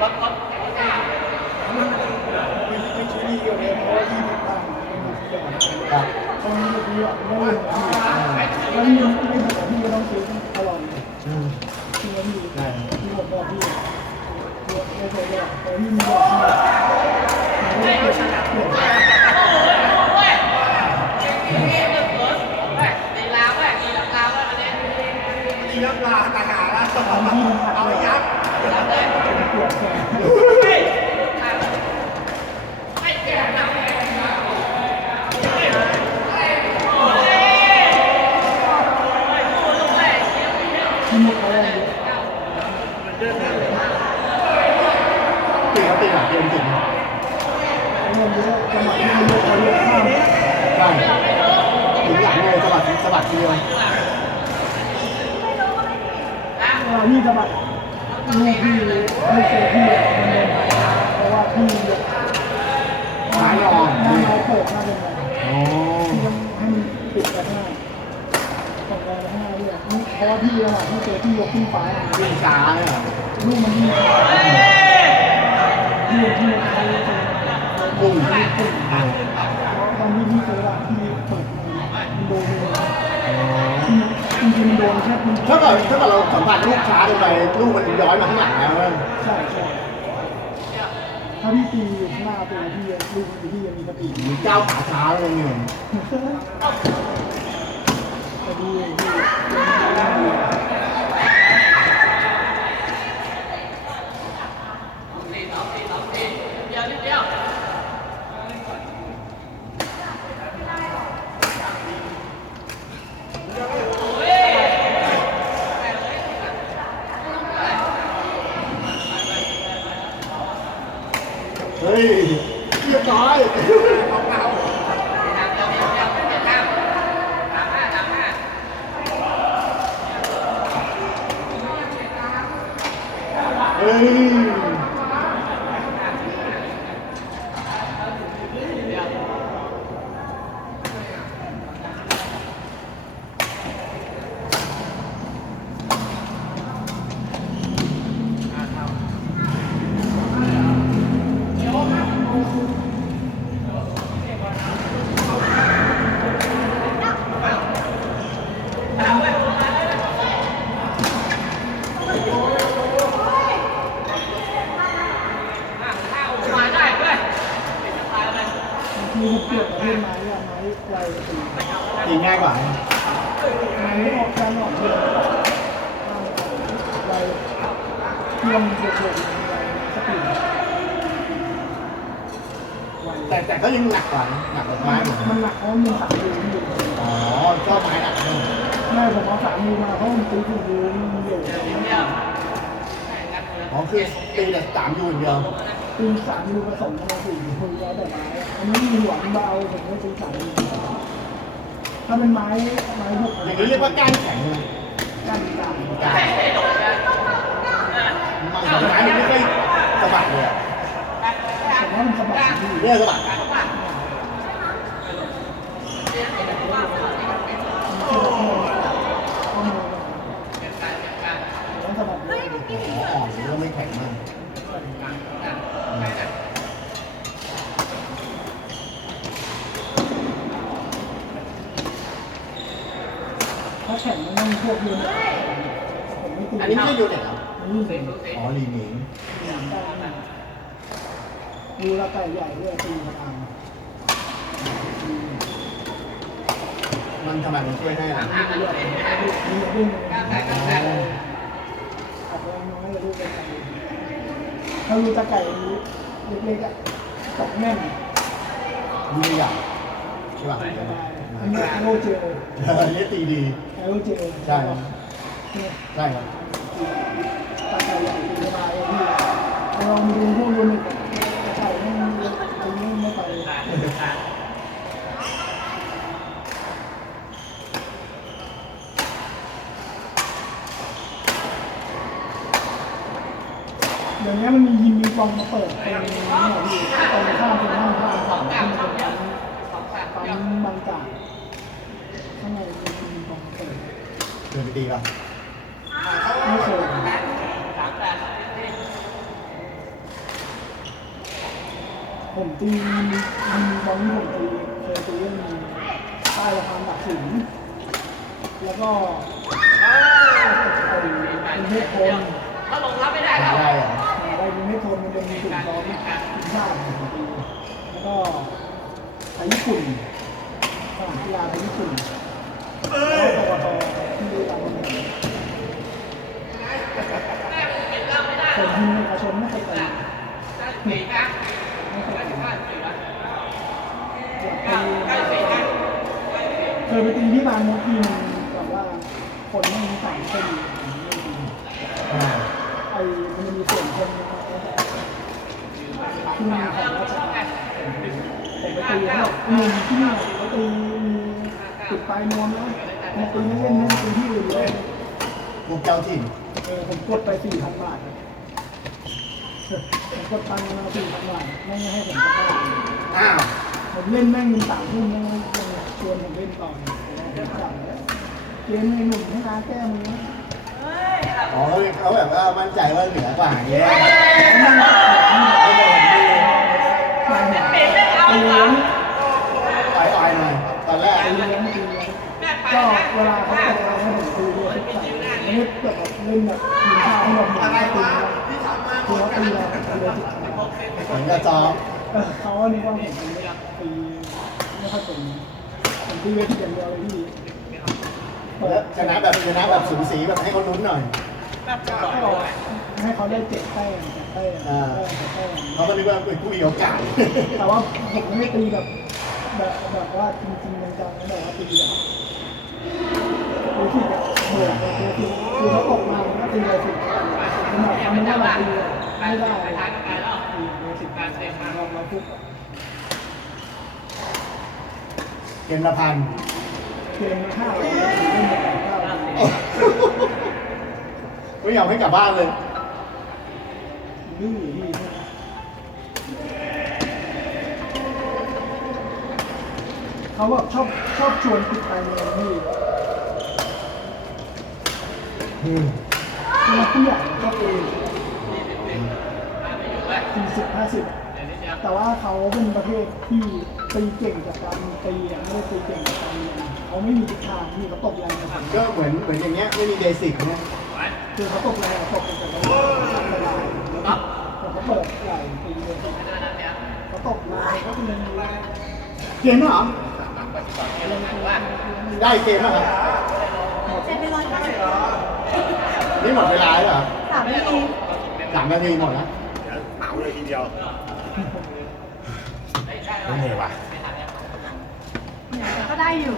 กดกดไม่ใช่ดีกับเองเพราะว่าที่ผิดพลาดมันอยู่ที่ก่อนครับตอนนี้พี่อะไม่ได้แล้วนี่ไม่ทำของพี่ก็ต้องซื้อตลอด อืม ที่มันอยู่ ได้ ที่ผมบอกพี่ไม่เคยบอกแต่พี่มีบอกที่ไม่เคยชนะเปลี่ยน ตีลาวเว้ยตีลาวเว้ยอันนี้ นี่ยับลาตาหาแล้ว ตอนที่มันผัด เอา เลย ยับ ลาวเลย เปลี่ยนแขน ที่มุกเขาเยอะ ตีเขาตีหลังเกมจริง เงินเยอะจังหวะที่มันเยอะเขาเยอะข้าม ใช่ถึงหลังเลยสะ บัดสะบัดทีเดียวเวลาพี่สะบัดลูกพี่ไม่เจอพี่มันเดินไปเพราะว่าพี่เยอะไม้รองถ้าเราโผล่หน้าเป็นไงโอ้พี่ต้องให้มันปิดไปข้างหน้าส่งแรงไปข้างหน้าด้วยนี่เพราะว่าพี่อะพี่เจอพี่ยกขึ้นฟ้าวิ่งช้าเนี่ยลูกมันยิ่งขาดพี่ที่มันใช้เป็นพุ่งปุ่มตอนที่พี่เจออะพี่เปิดมันโดนเลยจริงๆ มันโดนแค่มันถ้าเกิดถ้าเกิดเราสัมผัสลูกช้าลงไปลูกมันย้อยมาข้างหลังแล้วเว้ยใช่ใช่ถ้าพี่ตีอยู่ข้างหน้าตัวพี่อะลูกพี่ยังมีสติมีก้าวขาช้าเลยหนึ่งแต่ดีพี่ ตีสองตีสองตีเดียวนิดเดียว เฮ้ยเรียบร้อย ทางเดียวเดียวเดียวเดียวข้ามสามห้าสามห้า เฮ้ย มาได้เว้ย มีเปลี่ยนประเภทไม้อะไม้ไวตี ตีง่ายกว่า ไม้ไม่ออกการออกเทียนไว เทียมเด็กๆไวสปีดไวแต่แต่ก็ยังหนักกว่านะหนักกว่าไม้เหมือนกันมันหนักเพราะมีสามมือที่อยู่อ๋อชอบไม้หนักเนี่ยแม่ผมเอาสามมือมาเพราะมันตีถูกมือมันเดี่ยวเดียวอ๋อคือตีแต่สามยูอย่างเดียวตีสามมือผสมกันมาสี่มือแล้วแต่ไม้อันนี้มีหวานเบาผมก็ตีสามมือถ้าเป็นไม้ไม้บุกอย่างนี้เรียกว่าก้านแข็งเลย กันกลางก้านมันไม้มันไม่ค่อยสะบัดเลยอะ ผมว่ามันสบายดี เนี่ยสะบัดข้อมือมันสบายดีอ๋ออ่อนแล้วไม่แข็งมากถ้าแข่งมันต้องพวกยืนผมไม่ตีอันนี้ไม่ใช่ยูเน็ตเหรอนี่เป็นอ๋อลีนิง ดูละไก่ใหญ่ด้วยตีตามมันทำไมมันช่วยให้ล่ะมีเรื่องมีเรื่องอ๋อขัดแรงน้อยลูกเป็นไก่ถ้าลูกตะไก่เล็กๆอะตกแน่นมีอย่างใช่ป่ะอันนี้โลเจลอันนี้ตีดีโลเจลใช่ครับเนี่ยใช่ครับตะไก่ใหญ่ตีสบายเลยพี่ลองดูพวกยูนิตตะไก่ไม่อันนี้ไม่ไปเดี๋ ยิมมีกองมาเปิดตรงนี้พี่ตรงข้ามตรงห้างข้างฝั่งที่มันเป็นปั๊มปั๊มบางจากเคยไปตีป่ะไม่เคยสามแปดผมตีมีบอลที่ผมตีเคยตีมีใต้ละครดักสิงแล้วก็ไอ้เป็นเมฆโทนถ้าลงรับไม่ได้ไม่แล้ว ทนมันเป็นกลุ่มซ้อมทีมชาติแล้วก็ไทยญี่ปุ่นสนามกีฬาไทยญี่ปุ่นแล้วก็ปตทที่ดูตามคนเห็นส่วนทีมเอกชนไม่เคยตีสี่นะไม่เคยตีห้าสี่นะอยากตีใกล้สี่นะเคยไปตีที่บางมดทีมแบบว่าคนไม่มีสามคนผมไม่ดี อ่า ไอ้มันจะมีส่วนคนนะครับแล้วแต่ ที่มีของราชการผมไปตีแล้วแบบเงินที่นี่เขาตีมีติดปลายนวมแล้วมาตีไม่เล่นไม่ตีที่อื่นเลยพวกเจ้าถิ่นเออผมกดไปสี่พันบาทผมกดตังค์มาสี่พันบาทไม่ให้ผมกลับบ้านอ้าวผมเล่นแม่งมีสามทุ่มยังยังชวนผมเล่นต่อเกมในหนุ่มให้ร้านแก้มืออ๋อเขาแบบว่ามั่นใจว่าเหนือกว่าอย่างเงี้ย มาหัวตีเลี้ยงอ่อยๆหน่อยตอนแรกตีเลี้ยงตีเลี้ยก็เวลาเขาตกเราให้ผมตีด้วยทุกสายไม่ได้แบบเล่นแบบทีมชาติที่แบบเหมือนตีคือเขาตีเราตีเราจุดเหมือนกับซ้อมเออเขานึกว่าผมตีตีไม่ค่อยเป็นผมตีเวทีอย่างเดียวเลยพี่แล้วชนะแบบชนะแบบสูสีแบบให้เขาลุ้นหน่อย ให้เขาได้เจ็ดแต้มแต้มแต้มแต้มเขาก็นึกว่าเป็นผู้มีโอกาสแต่ว่าผมไม่ได้ตีแบบแบบแบบว่าจริงๆจังๆนะแบบว่าตีแบบตีที่แบบเบื่อเลยคือคือเขาตกมาก็ตีเลยสิมันหมายความว่าเราตีไม่ได้ไปทางกันไปแล้วตีเลยสิการเต็มเราเราทุกเกมละพันเกมห้าเราตีเล่นแบบเก้าไม่ยอมให้กลับบ้านเลยดื้อพี่ เขาแบบชอบชอบชวนติดไปเมืองพี่อืมมาผู้ใหญ่ก็ตีไม่อยู่เลยสี่สิบห้าสิบแต่ว่าเขาเป็นประเภทที่ตีเก่งจากการตีอะไม่ได้ตีเก่งจากการเรียนเขาไม่มีทิศทางที่เขาตกแรงในผมก็เหมือนเหมือนอย่างเงี้ยไม่มีเบสิกเนี่ยคือเขาตกแรงตกเป็นจากการทำละ ลายแล้วแต่เขาเปิดไหล่ตีเลยไม่ได้นะเนี่ยเขาตกแรงเขาเป็นเกมเหรอเดี๋ยวลงมาว่าได้เกมแล้วครับเสร็จไปร้อยห้าสิบนี่หมดเวลาแล้วเหรอสามนาทีสามนาทีหมดแล้วเดี๋ยวเหมาเลยทีเดียวไม่เหนื่อยว่ะก็ได้อยู่